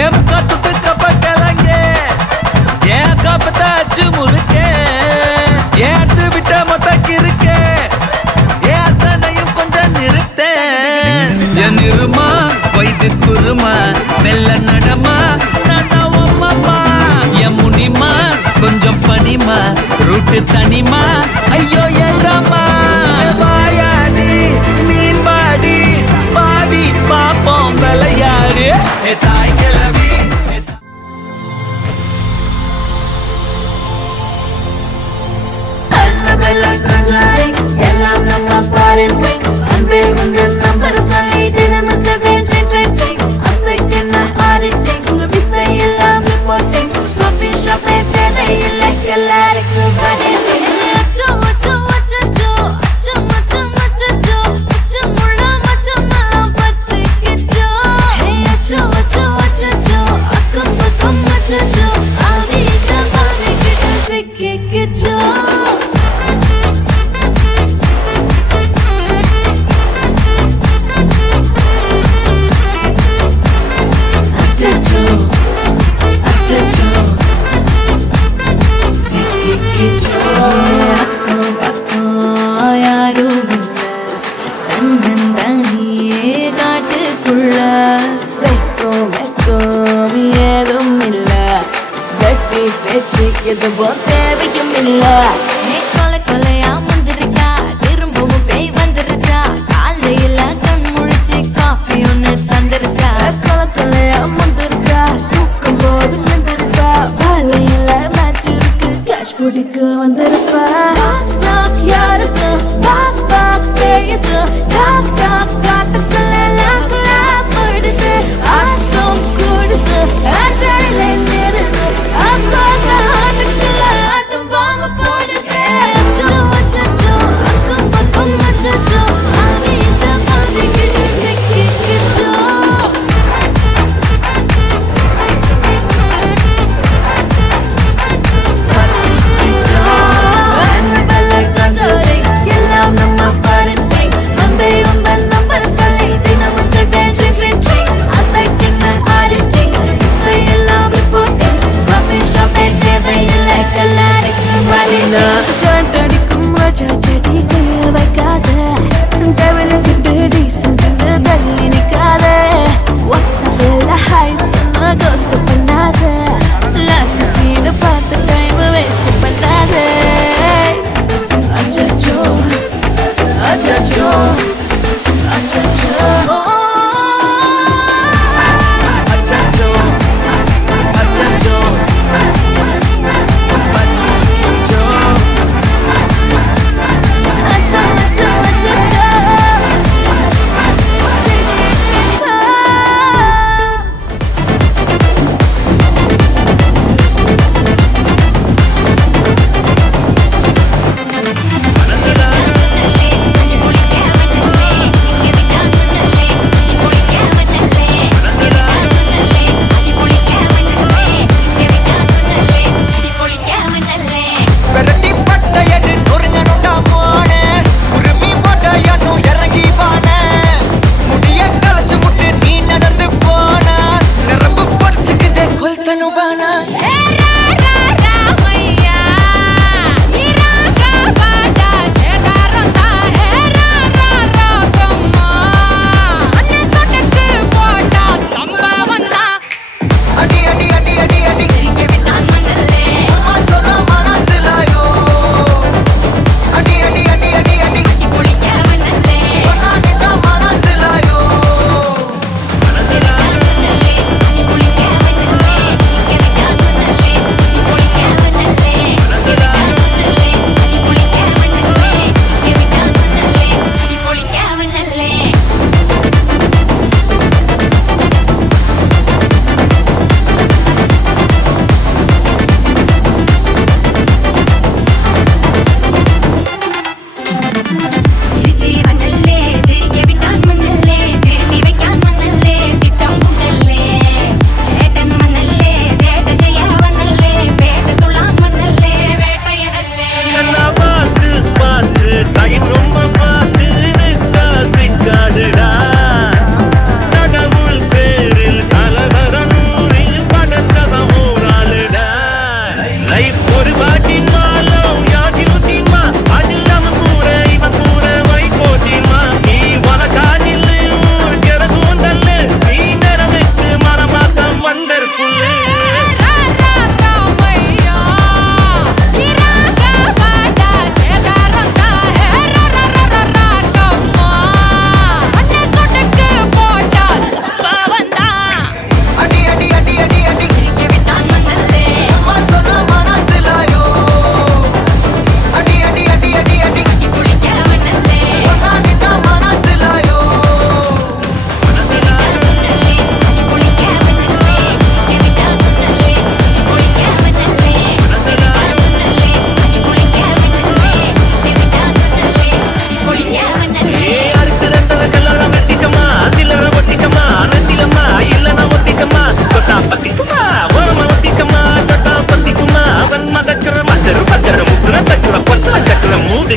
ஏன் காத்துட்டு கப்ப கிளங்க ஏன் காப்பத்தாச்சு முறுக்கே ஏத்து விட்ட மொத்தக்கு இருக்கே ஏன் அத்தனையும் கொஞ்சம் நிறுத்தேன் என் இருமா வைத்திஸ் குருமா மெல்ல நடமா நான் உம்மம்மா என் முனிமா கொஞ்சம் பனிமா ரூட்டு தனிமா ஐயோ ஏண்டாமா வாயாடி மீன் பாடி பாடி பாப்போம் விளையாடு தாய் கிளவி எல்லாம் நம்ம ஃபாரின் ட்ரிங்க் அன்பே உங்க நம்பர் சொல்லி தினமும் செவன் ட்ரிங் அசைக்கின ஆடிட்டிங் உங்க விசை எல்லாம் ரிப்போர்ட்டிங் காஃபி ஷாப்பே தேதை இல்லை எல்லாருக்கும் பண்ணிட்டு அச்சோ அச்சோ அச்சோ அச்சோ மச்சோ மச்சோ அச்சோ முள்ள மச்சோ எல்லாம் பத்திக்கிச்சோ அச்சோ அச்சோ அச்சோ அக்கம் பக்கம் அச்சோ ஆவிட்ட பாதிக்கிட்ட சிக்கிக்கிச்சோ எதுவும் தேவையும் இல்ல கொலை கொலையா முந்திருக்கா திரும்பவும் பேய் வந்துருச்சா காலையில கண் முழிச்சு காஃபி ஒண்ணு தந்துருச்சா கொலை கொலையா முந்திருக்கா தூக்கும் போது முந்திருக்கா காலையில மேட்ச் இருக்கு கேஷ் போட்டுக்கு வந்திருப்பா யாருக்கு பேயுது காட்டுக்குள்ள படுது ஆட்டம் கூடுது ஆட்டலை நிறுது ஆசாக ஆட்டுக்குள்ள ஆட்டம் பாம்பு போடுது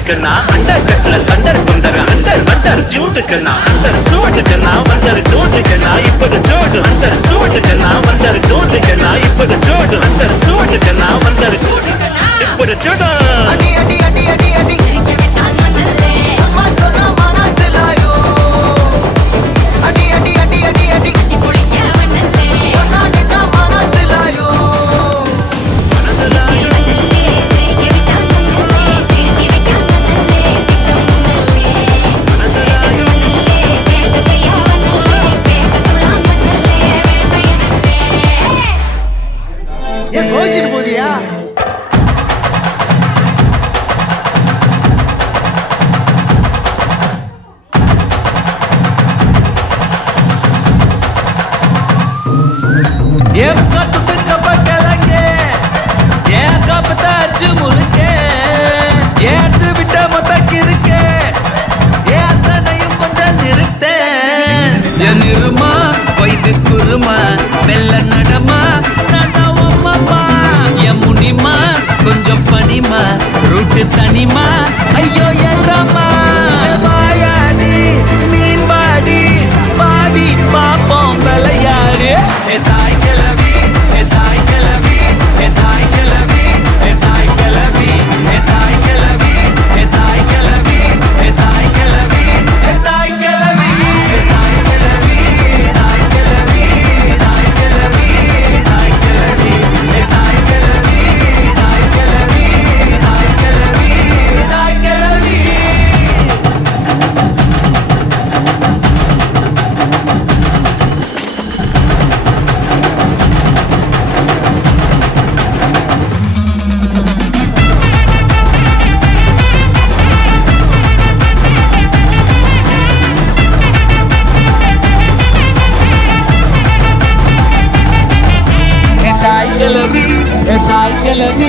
சூட்டுக்குன்னா அண்டர் கட்ல தண்டர் கொண்டர் அண்டர் வண்டர் ஜூட்டுக்குன்னா அண்டர் சூட்டுக்குன்னா வண்டர் டூட்டுக்குன்னா இப்பது ஜோடு அண்டர் சூட்டுக்குன்னா வண்டர் டூட்டுக்குன்னா இப்பது ஜோடு அண்டர் சூட்டுக்குன்னா வண்டர் இப்பது ஜோடு அடி அடி அடி அடி அடி விட்டான் மன்னல்லே அம்மா சொன்ன மனசிலாயோ அடி அடி அடி அடி அடி குளிக்க வண்ணல்லே பொன்னாடி நான் மனசிலாயோ ஏன் கோச்சிட்டு போதியா ஏன் கத்துட்டு கப்ப கிளங்க ஏன் கப்பத்தாச்சு முழுக்க ஏத்து விட்ட மொத்தக்கு இருக்க ஏன் அத்தனையும் கொஞ்சம் நிறுத்த என் இருமா வைத்திஸ் குருமா மெல்ல நடமா நான் உம்மம்மா என் முனிமா கொஞ்சம் பனிமா ரூட்டு தனிமா ஐயோ என்றம்மா வாயாடி மீன் பாடி பாடி பாப்போம் விளையாடு ஏ தாய் கிளவி ஏ தாய் கிளவி ஏ தாய் கிளவி ஏ தாய் கிளவி ஏ தாய் கிளவி ஏ தாய் கிளவி ஏ தாய் கிளவி ஏ தாய் கிளவி ஏ தாய் கிளவி தாய் கிளவி தாய் கிளவி தாய் கிளவி ஏ தாய் கிளவி தாய் கிளவி தாய் கிளவி தாய் கிளவி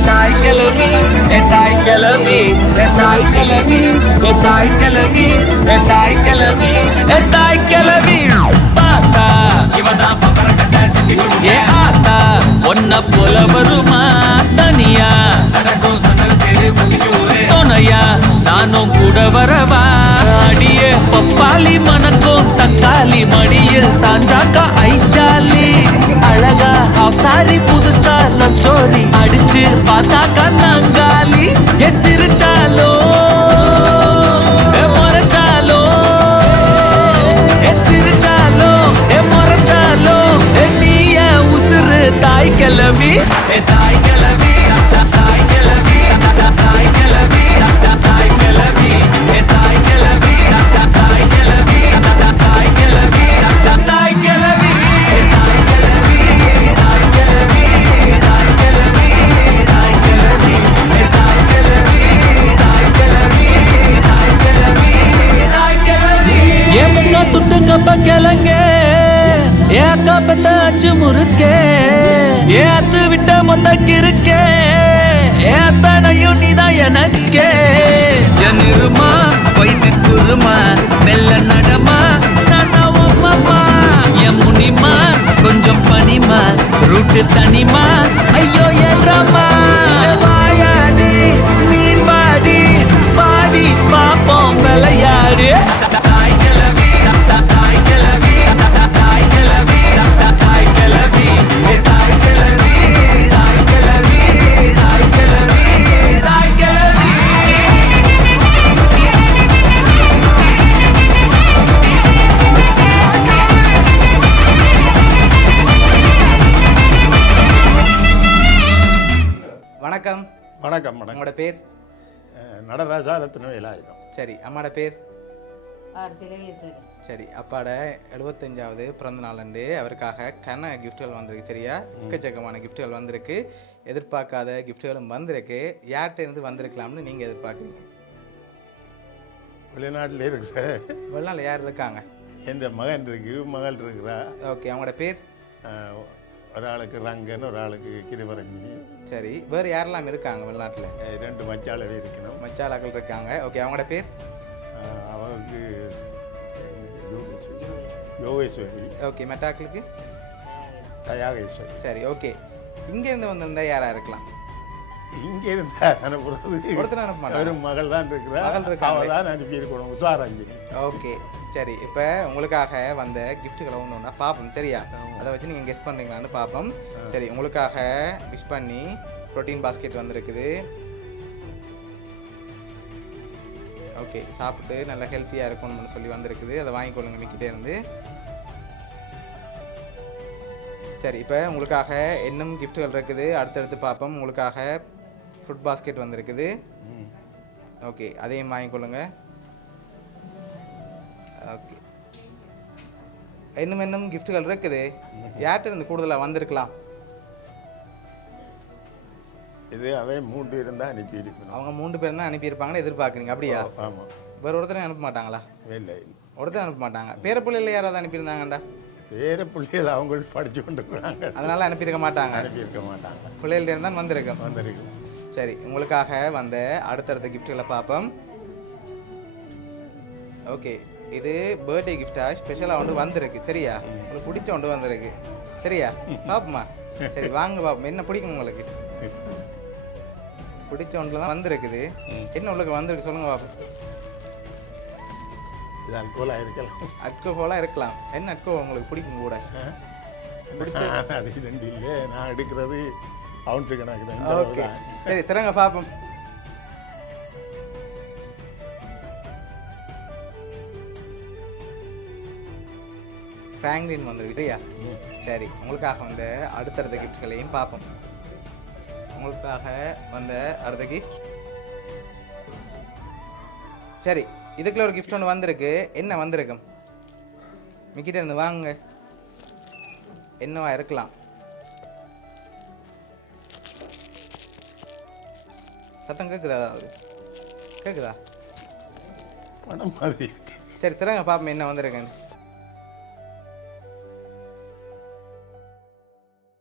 தாய் கிளவி தாய் கிளவி தாய் கிளவி தாய் கிளவி தாய் கிளவி தாய் கிளவி தாய் கிளவி பாத்தா இவதான் பப்பர கட்ட சிக்கி ஏ ஆத்தா ஒன்ன போல வருமா தனியா நடக்கும் சண்டல் தேரு மல்லியூரே துணையா நானும் கூட வரவா அடியே பப்பாளி மணக்கும் தக்காளி மடியில் சாஞ்சாக்கா ஐச்சாலி அழகா ஹாஃப் சாரி புதுசா லவ் ஸ்டோரி அடிச்சு பார்த்தா கண்ணாங்காலி எ சிரிச்சாலோ எ மறைச்சாலோ எ சிரிச்சாலோ எ மறைச்சாலோ நீய உசுறு தாய் கிளவி தாய் கிளவி தாய் கிளவி தாய் கிளவி தாய் கிளவி தாய் கிளவி தாய் கிளவி தாய் கிளவி தாய் கிளவி துட்டுக்கப்ப கிளங்க ஏன் கப்பத்தாச்சு முறுக்க ஏத்து விட்ட மொத்தக்கு இருக்க ஏத்தனையும் நீதான் எனக்கு என் இருமா வைத்திஸ் குருமா மெல்ல நடமா நான் உம்மம்மா என் முனிமா கொஞ்சம் பனிமா ரூட்டு தனிமா ஐயோ என்றம்மா வாயாடி மீன் பாடி பாடி பாப்போம் விளையாடு தாய் கிளவி தாய் கிளவி தாய் கிளவி தாய் கிளவி தாய் கிளவி தாய் கிளவி தாய் கிளவி தாய் கிளவி வணக்கம். வணக்கம் வணக்கம். உங்களோட பேர்? நடராஜா ரத்ன வேலாயுதம். சரி, அம்மாட பேர்? சரி, அப்பாட 75வது பிறந்த நாள் அண்டு அவருக்காக கன கிஃப்ட்கள் வந்திருக்கு. சரியா, எக்கச்சக்கமான கிஃப்ட்கள் வந்திருக்கு. எதிர்பார்க்காத கிஃப்ட்களும் வந்திருக்கு. யார்கிட்ட இருந்து வந்திருக்கலாம்னு நீங்க எதிர்பார்க்குறீங்க? வெளிநாட்டில் இருக்கிற வெளிநாட்டில் யார் இருக்காங்க? என் மகன் இருக்கு, மகள் இருக்கிறா. ஓகே, அவங்களோட பேர்? ஒரு ஆளுக்கு ரங்கன், ஒரு ஆளுக்கு கிரிவரஞ்சினி. சரி, வேறு யாரெல்லாம் இருக்காங்க வெளிநாட்டில்? 2 மச்சாளவே இருக்கணும். மச்சாளாக்கள் இருக்காங்க. ஓகே, அவங்களோட பேர்? அவருக்கு யோகேஸ்வரி. ஓகே, மெட்டாக்களுக்கு? தயாகேஸ்வரி. சரி, ஓகே. இங்கேருந்து வந்திருந்தா யாராக இருக்கலாம்? இங்க இருந்தா அனுப்புறது ஒருத்தர் அனுப்ப மாட்டாங்க. ஒரு மகள் தான் இருக்கிறா, மகள் இருக்காங்க. அவள் தான் அனுப்பியிருக்கணும் உஷாராஞ்சி. ஓகே சரி, இப்போ உங்களுக்காக வந்த கிஃப்ட்டுகளை ஒன்று ஒன்றா பார்ப்போம் சரியா? அதை வச்சு நீங்கள் கெஸ் பண்ணுறீங்களான்னு பார்ப்போம். சரி, உங்களுக்காக விஷ் பண்ணி ப்ரோட்டீன் பாஸ்கெட் வந்திருக்குது. ஓகே, சாப்பிட்டு நல்லா ஹெல்த்தியாக இருக்கணும்னு சொல்லி வந்திருக்குது. அதை வாங்கிக்கொள்ளுங்க மிக்கிட்டே இருந்து. சரி, இப்போ உங்களுக்காக இன்னும் கிஃப்ட்டுகள் இருக்குது, அடுத்தடுத்து பார்ப்போம். உங்களுக்காக ஃப்ரூட் பாஸ்கெட் வந்திருக்குது. ஓகே, அதையும் வாங்கிக்கொள்ளுங்க. ஓகே, இன்னும் கிஃப்ட்டுகள் இருக்குது. யார்கிட்ட இருந்து கூடுதலாக வந்திருக்கலாம்? இது அவன் 3 இருந்தால் அனுப்பியிருக்கணும். அவங்க 3 பேர் தான் அனுப்பியிருப்பாங்கன்னு எதிர்பார்க்குறீங்க அப்படியா? ஆமாம். வேறு ஒருத்தரையும் அனுப்ப மாட்டாங்களா? இல்லை ஒருத்தர் அனுப்ப மாட்டாங்க. பேர பிள்ளைகள் யாராவது அனுப்பியிருந்தாங்கண்டா? வேறு பிள்ளைகள் அவங்க படித்து கொண்டு போகிறாங்க, அதனால் அனுப்பியிருக்க மாட்டாங்க. அனுப்பியிருக்க மாட்டாங்க. பிள்ளைகள்ட்ட இருந்தால் வந்திருக்கோம். வந்திருக்கு. சரி, உங்களுக்காக வந்த அடுத்தடுத்த கிஃப்ட்டுகளை பார்ப்போம். ஓகே, இது பர்த்டே கிஃப்டாக ஸ்பெஷலாக ஒன்று வந்திருக்கு சரியா? உங்களுக்கு பிடிச்ச ஒன்று வந்திருக்கு சரியா? பார்ப்போமா? சரி வாங்க பார்ப்போம், என்ன பிடிக்கும் உங்களுக்கு? பிடிச்ச ஒன்றில் தான் வந்திருக்குது. என்ன உங்களுக்கு வந்திருக்கு சொல்லுங்க பார்ப்போம். இது அல்கோலாக இருக்கலாம். அல்கோஹோலாக இருக்கலாம். என்ன அல்கோஹோல் உங்களுக்கு பிடிக்கும் கூட? அது ரெண்டு இல்லை, நான் எடுக்கிறது அவுன்ஸு கணக்கு ஓகே தான். சரி, திறங்க பார்ப்போம். ஃப்ராங்க்லின் வந்திருக்கு சரியா? சரி, உங்களுக்காக வந்த அடுத்தடுத்த கிஃப்ட்களையும் பார்ப்போம். உங்களுக்காக வந்த அடுத்த கிஃப்ட் சரி, இதுக்குள்ள ஒரு கிஃப்ட் ஒன்று வந்திருக்கு. என்ன வந்திருக்கும்? மிக்கிட்ட இருந்து வாங்க, என்னவா இருக்கலாம்? சத்தம் கேட்குதா? அதாவது கேட்குதா? பணம் மாதிரி இருக்கு. சரி, திறங்க பார்ப்போம் என்ன வந்திருக்குன்னு.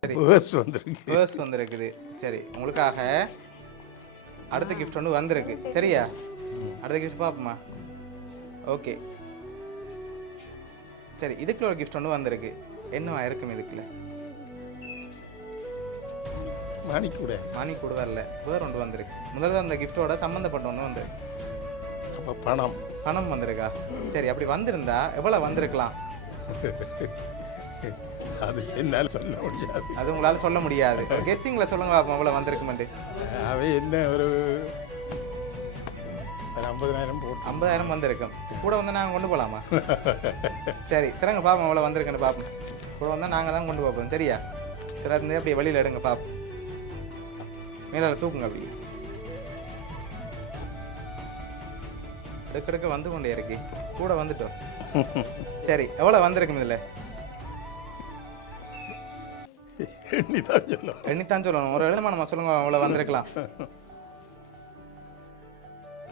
சரி, பர்ஸ் வந்திருக்கு. பர்ஸ் வந்திருக்குது. சரி, உங்களுக்காக அடுத்த கிஃப்ட் ஒன்று வந்திருக்கு சரியா? அடுத்த கிஃப்ட் பார்ப்போமா? ஓகே சரி, இதுக்குள்ள ஒரு கிஃப்ட் ஒன்று வந்திருக்கு. என்னவா இருக்கும் இதுக்குள்ள? மணிக்கூட. மணி கூட வரல, வேறு ஒன்று வந்திருக்கு. முதல்ல அந்த கிஃப்டோட சம்மந்தப்பட்ட ஒன்று வந்திருக்கு. அப்போ பணம். பணம் வந்திருக்கா? சரி, அப்படி வந்திருந்தா எவ்வளோ வந்திருக்கலாம்? அது என்னால் சொல்ல முடியாது. அது உங்களால் சொல்ல முடியாது. கெஸ்ஸிங்கில் சொல்லுங்க பார்ப்போம் எவ்வளோ வந்திருக்குமெண்டு. அவை என்ன ஒரு 50,000 போட்டு. 50,000 வந்திருக்கும். கூட வந்து நாங்கள் கொண்டு போகலாமா? சரி, திறங்க பார்ப்போம் எவ்வளோ வந்திருக்குன்னு பார்ப்போம். கூட வந்தால் நாங்கள் தான் கொண்டு பார்ப்போம் சரியா? திறந்து அப்படியே வெளியில் எடுங்க பார்ப்போம். மேலே தூக்குங்க அப்படி. எடுக்க வந்து கொண்டே இருக்கு. கூட வந்துட்டோம். சரி, எவ்வளோ வந்திருக்கும் இதில்? எண்ணித்தான் சொல்லும். எண்ணித்தான் சொல்லணும். ஒரு எழுதமா நம்ம சொல்லுங்க எவ்வளோ வந்திருக்கலாம்?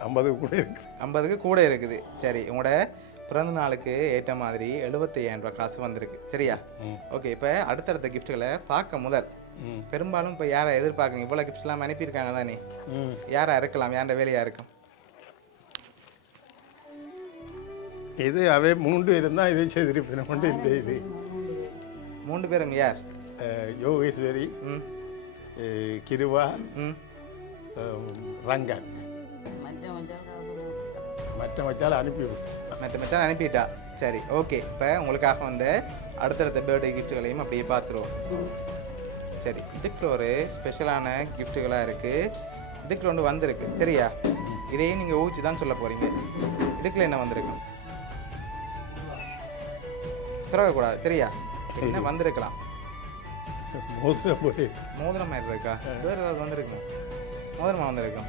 50 கூட இருக்கு. 50க்கு கூட இருக்குது. சரி, உங்களோட பிறந்த நாளுக்கு ஏற்ற மாதிரி 75,000 ரூபாய் காசு வந்திருக்கு சரியா? ஓகே, இப்போ அடுத்தடுத்த கிஃப்ட்டுகளை பார்க்க முதல் பெரும்பாலும் இப்போ யாரை எதிர்பார்க்குறீங்க? இவ்வளோ கிஃப்ட்ஸ்லாம் அனுப்பியிருக்காங்க தானே, யாரா இருக்கலாம்? யாரோட வேலையா இருக்கும்? இது அவை 3 இருந்தால் இதை செய்திருப்பேன். கொண்டு இல்லை இது 3 பேரும் யார்? யோகேஸ்வரி, கிருவா, ரங்கன். மற்ற மச்சால் அனுப்பிவிடும். மற்ற அனுப்பிட்டா. சரி, ஓகே, இப்போ உங்களுக்காக வந்து அடுத்தடுத்த பர்த்டே கிஃப்ட்டுகளையும் அப்படியே பார்த்துருவோம். சரி, இதுக்கு ஒரு ஸ்பெஷலான கிஃப்ட்டுகளாக இருக்குது. இதுக்கு ஒன்று வந்திருக்கு சரியா? இதையும் நீங்கள் ஊற்றி தான் சொல்ல போகிறீங்க. இதுக்குள்ள என்ன வந்திருக்கு? திறக்கக்கூடாது சரியா? என்ன வந்திருக்கலாம்? மோதிரம் போய் மோதிரம் மாதிரி இருக்கா? வேறு ஏதாவது வந்திருக்கும்? மோதிரமா வந்திருக்கும்?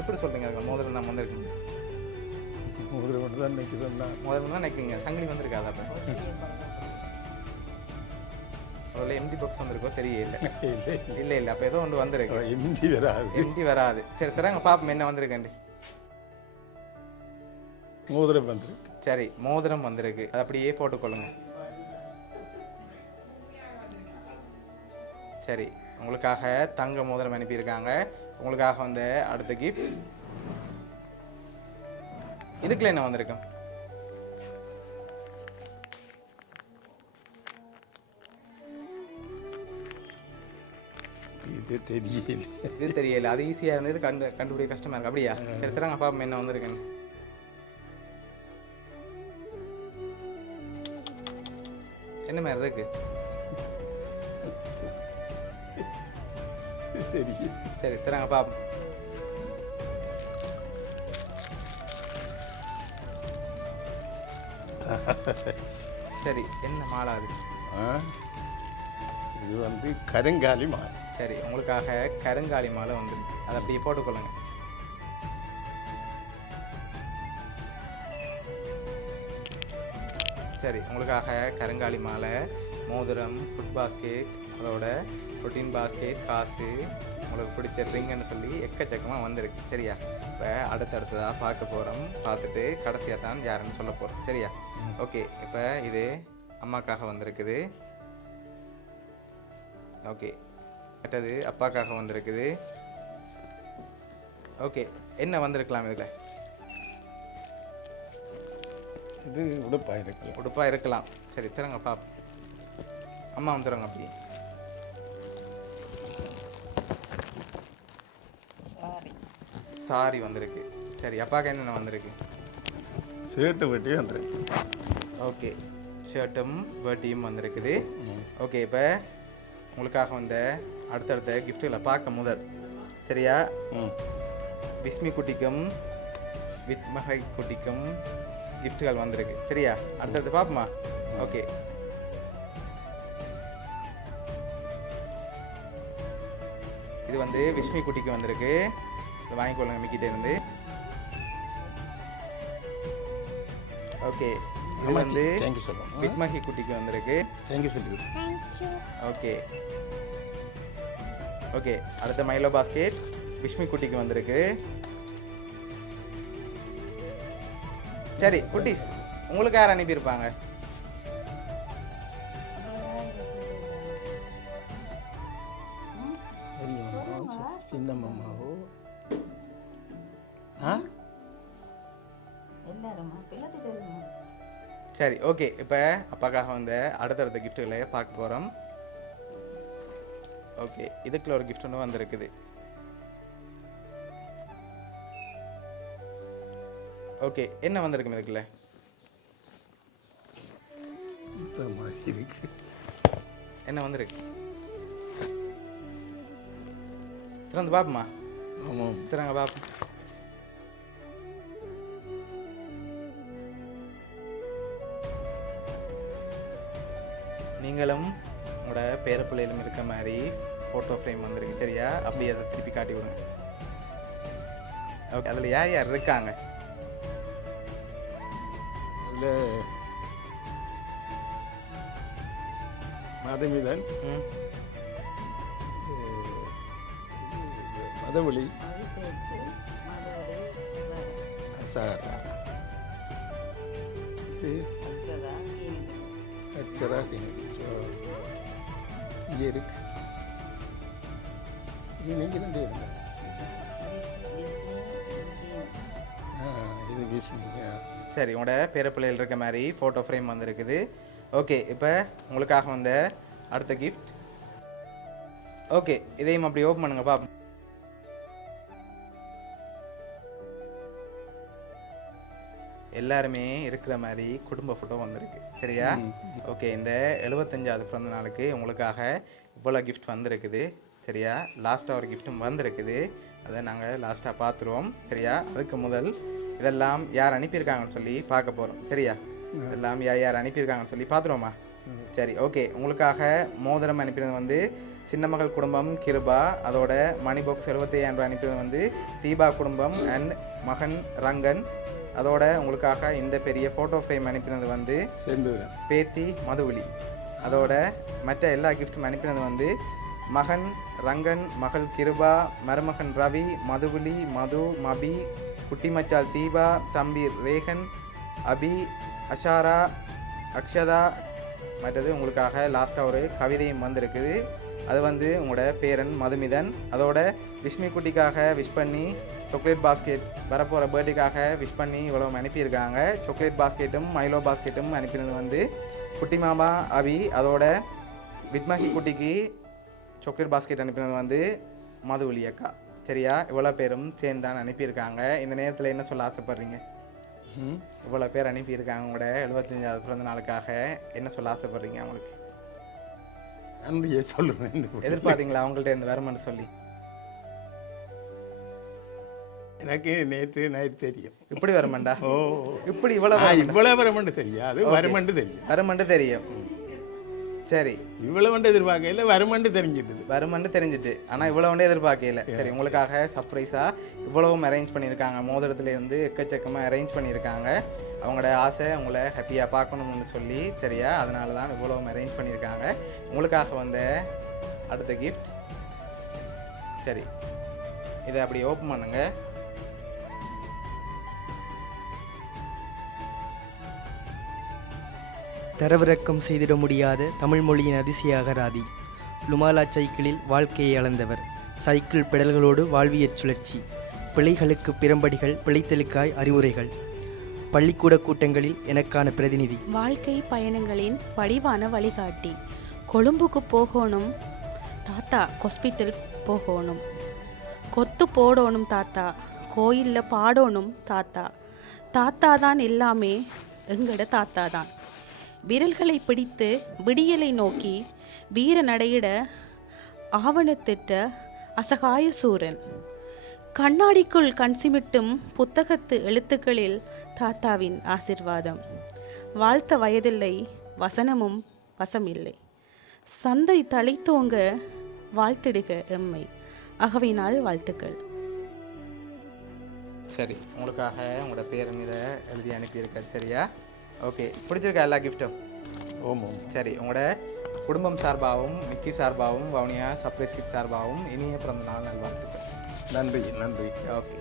எப்படி சொல்கிறீங்க? அதுக்கு மோதிரம் தான் வந்திருக்கு. மோதிரம் மட்டும் தான் நினைக்க சொன்னா. மோதிரம் தான் நினைக்கிறீங்க. சங்கிலி வந்திருக்காது? அப்போ அதில் எம்டி பாக்ஸ் வந்திருக்கோ தெரியல. இல்லை இல்லை, அப்போ ஏதோ ஒன்று வந்திருக்கு. எம்டி வராது. எம்டி வராது. சரி, திறங்க பார்ப்போம் என்ன வந்திருக்கேன்டி. மோதிரம் வந்துருக்கு. சரி, மோதிரம் வந்திருக்கு. அது அப்படியே போட்டுக்கொள்ளுங்க. சரி, உங்களுக்காக தங்க மோதிரம் அனுப்பியிருக்காங்க. உங்களுக்காக வந்து அடுத்த கிஃப்ட் இதுக்குள்ள என்ன வந்திருக்கும்? இது தெரியல. இது தெரியல, அது ஈஸியாக இருந்தது, கண்டுபிடிக்க கஷ்டமாக இருக்கு. அப்படியா? சரி தராங்க பாப்போம் என்ன வந்திருக்குன்னு. என்ன மாதிரி இருக்கு? தெரியல. சரி தராங்க பாப்போம். சரி என்ன மாலை அது? ஆ, இது வந்து கருங்காலி மாலை. சரி உங்களுக்காக கருங்காலி மாலை வந்துருக்கு, அதை அப்படியே போட்டுக்கொள்ளுங்க. சரி உங்களுக்காக கருங்காலி மாலை, மோதிரம், ஃபுட் பாஸ்கெட், அதோட ப்ரோட்டீன் பாஸ்கெட், காசு, உங்களுக்கு பிடிச்ச ரிங்குன்னு சொல்லி எக்கச்சக்கமாக வந்திருக்கு. சரியா? இப்போ அடுத்தடுத்ததாக பார்க்க போகிறோம். பார்த்துட்டு கடைசியாக தான் யாருன்னு சொல்ல போகிறோம். சரியா? ஓகே, இப்போ இது அம்மாக்காக வந்திருக்குது. ஓகே, மற்றது அப்பாக்காக வந்திருக்குது. ஓகே, என்ன வந்திருக்கலாம் இதில்? இது உடுப்பாக இருக்கலாம். உடுப்பாக இருக்கலாம். சரி தரங்க பாப்போம். அம்மா வந்துடுங்க அப்படி. சாரி வந்திருக்கு. சரி அப்பாவுக்கு என்னென்ன வந்திருக்கு? ஷர்ட்டு வெட்டி வந்துருக்கு. ஓகே, ஷர்ட்டும் வேட்டியும் வந்திருக்குது. ஓகே, இப்போ உங்களுக்காக வந்த அடுத்தடுத்த கிஃப்ட்டுகளை பார்க்க முதல். சரியா? விஸ்மி குட்டிக்கும் வித்மகை குட்டிக்கும் கிஃப்ட்டுகள் வந்திருக்கு. சரியா? அடுத்தடுத்து பார்ப்போமா? ஓகே, இது வந்து விஸ்மி குட்டிக்கு வந்திருக்கு. இதை வாங்கிக்கொள்ளுங்க மிக்கிட்டே இருந்து. ஓகே, இது வந்து தேங்க்யூ சொல்லுங்கள். வித்மகி குட்டிக்கு வந்திருக்கு. தேங்க்யூ சொல்லி. ஓகே ஓகே, அடுத்த மைலோ பாஸ்கெட் விஷ்மி குட்டிக்கு வந்திருக்கு. சரி குட்டீஸ், உங்களுக்கு யார் அனுப்பியிருப்பாங்க? சின்ன மாமாவோ? ஆ, சரி ஓகே, இப்போ அப்பாக்காக வந்த அடுத்தடுத்த கிஃப்ட்டுகளை பார்க்க போகிறோம். ஓகே, இதுக்குள்ள ஒரு கிஃப்ட் ஒன்று வந்திருக்குது. ஓகே, என்ன வந்திருக்கு இதுக்குள்ள? இந்த மாதிரி இருக்கு. என்ன வந்திருக்கு? திறந்து பாப்போமா? ஆமாம். திறங்க பாப்போம். நீங்களும் உங்களோட பேர பிள்ளையிலும் இருக்க மாதிரி ஃபோட்டோ ஃப்ரேம் வந்திருக்கு. சரியா? அப்படியே அதை திருப்பி காட்டி விடுங்க. ஓகே, அதில் யார் யார் இருக்காங்க? அதில் மதுமிதன், மதவழி, அசாரா, அச்சரா, இங்கே இருக்கு. இது நீங்கள் ரெண்டு இருங்க. இது விஸ்மிங்க. சரி, உங்களோட பேர பிள்ளைகள் இருக்க மாதிரி ஃபோட்டோ ஃப்ரேம் வந்திருக்குது. ஓகே, இப்போ உங்களுக்காக வந்த அடுத்த கிஃப்ட். ஓகே, இதையும் அப்படி ஓப்பன் பண்ணுங்க பாப்போம். எல்லாருமே இருக்கிற மாதிரி குடும்ப ஃபோட்டோ வந்திருக்கு. சரியா? ஓகே, இந்த 75வது பிறந்த நாளுக்கு உங்களுக்காக இவ்வளோ கிஃப்ட் வந்திருக்குது. சரியா? லாஸ்ட்டாக ஒரு கிஃப்ட்டும் வந்திருக்குது. அதை நாங்கள் லாஸ்ட்டாக பார்த்துருவோம். சரியா? அதுக்கு முதல் இதெல்லாம் யார் அனுப்பியிருக்காங்கன்னு சொல்லி பார்க்க போகிறோம். சரியா? இதெல்லாம் யார் யார் அனுப்பியிருக்காங்கன்னு சொல்லி பார்த்துருவோமா? சரி ஓகே, உங்களுக்காக மோதிரம் அனுப்பினது வந்து சின்ன மகள் குடும்பம் கிருபா. அதோட மணி பாக்ஸ் 75,000 ரூபாய் அனுப்பினது வந்து தீபா குடும்பம் அண்ட் மகன் ரங்கன். அதோட உங்களுக்காக இந்த பெரிய ஃபோட்டோ ஃப்ரேம் அனுப்பினது வந்து பேத்தி மதுவலி. அதோட மற்ற எல்லா கிஃப்ட்டும் அனுப்பினது வந்து மகன் ரங்கன், மகள் கிருபா, மருமகன் ரவி, மதுவலி, மது, மபி, குட்டி மச்சால் தீபா, தம்பி ரேகன், அபி, அஷாரா, அக்ஷதா. மற்றது உங்களுக்காக லாஸ்ட்டாக ஒரு கவிதையும் வந்திருக்குது. அது வந்து உங்களோட பேரன் மதுமிதன். அதோட விஷ்மி குட்டிக்காக விஷ் பண்ணி சாக்லேட் பாஸ்கெட் வரப்போகிற பர்த்டேக்காக விஷ் பண்ணி இவ்வளோ அனுப்பியிருக்காங்க. சாக்லேட் பாஸ்கெட்டும் மைலோ பாஸ்கெட்டும் அனுப்பினது வந்து குட்டி மாமா அபி. அதோட வித்மகி குட்டிக்கு சாக்லேட் பாஸ்கெட் அனுப்பினது வந்து மதுவலி அக்கா. சரியா? இவ்வளோ பேரும் சேர்ந்து தான் அனுப்பியிருக்காங்க. இந்த நேரத்தில் என்ன சொல்ல ஆசைப்படுறீங்க? இவ்வளோ பேர் அனுப்பியிருக்காங்க உங்களோட 75வது பிறந்த நாளுக்காக. என்ன சொல்ல ஆசைப்படுறீங்க அவங்களுக்கு? நன்றியை சொல்லுவேன். எதிர்பார்த்தீங்களா அவங்கள்ட்ட இருந்து வருமானு சொல்லி? எனக்கு நேற்று நைட் தெரியும். இப்படி வருமாண்டா? ஓ, இப்படி இவ்வளோ இவ்வளவு வருமண்டு தெரியாது, வருமண்டு தெரியும். வருமண்டு தெரியும். சரி, இவ்வளவு எதிர்பார்க்கல, வருமண்டு தெரிஞ்சிட்டு. வருமண்டு தெரிஞ்சிட்டு, ஆனால் இவ்வளோ ஒன்றே எதிர்பார்க்கல. சரி, உங்களுக்காக சர்ப்ரைஸாக இவ்வளவும் அரேஞ்ச் பண்ணியிருக்காங்க. மோதிரத்துலேருந்து எக்கச்சக்கமாக அரேஞ்ச் பண்ணியிருக்காங்க. அவங்களோட ஆசை உங்களை ஹாப்பியாக பார்க்கணும்னு சொல்லி. சரியா? அதனால தான் இவ்வளவும் அரேஞ்ச் பண்ணியிருக்காங்க. உங்களுக்காக வந்த அடுத்த கிஃப்ட். சரி, இதை அப்படி ஓப்பன் பண்ணுங்க. தரவிறக்கம் செய்திட முடியாத தமிழ் மொழியின் அதிசய அகராதி. லுமாலா சைக்கிளில் வாழ்க்கையை அளந்தவர். சைக்கிள் பெடல்களோடு வாழ்வியற் சுழற்சி. பிழைகளுக்கு பிறம்படிகள், பிழைத்தலுக்காய் அறிவுரைகள். பள்ளிக்கூட கூட்டங்களில் எனக்கான பிரதிநிதி. வாழ்க்கை பயணங்களின் வடிவான வழிகாட்டி. கொழும்புக்கு போகணும் தாத்தா, ஹாஸ்பிட்டல் போகணும். கொத்து போடணும் தாத்தா, கோயிலில் பாடணும் தாத்தா. தாத்தா தான் எல்லாமே, எங்கட தாத்தா தான். விரல்களை பிடித்து விடியலை நோக்கி வீர நடையிட ஆவணத்திட்ட அசகாய சூரன். கண்ணாடிக்குள் கண் சிமிட்டும் புத்தகத்து எழுத்துக்களில் தாத்தாவின் ஆசிர்வாதம். வாழ்த்த வயதில்லை, வசனமும் வசமில்லை. சந்தை தழைத்தோங்க வாழ்த்திடுக எம்மை. அகவினால் வாழ்த்துக்கள். சரி, உங்களுக்காக உங்களோட பேரன் இதை எழுதி அனுப்பியிருக்காரு. சரியா? ஓகே, பிடிச்சிருக்கா எல்லா கிஃப்ட்டும்? ஓமோம். சரி, உங்களோட குடும்பம் சார்பாகவும் மிக்கி சார்பாகவும் வவுனியா சர்ப்ரைஸ் கிஃப்ட் சார்பாகவும் இனிய பிறந்த நாள் நல்வாழ்த்துக்கள். நன்றி நன்றி. ஓகே.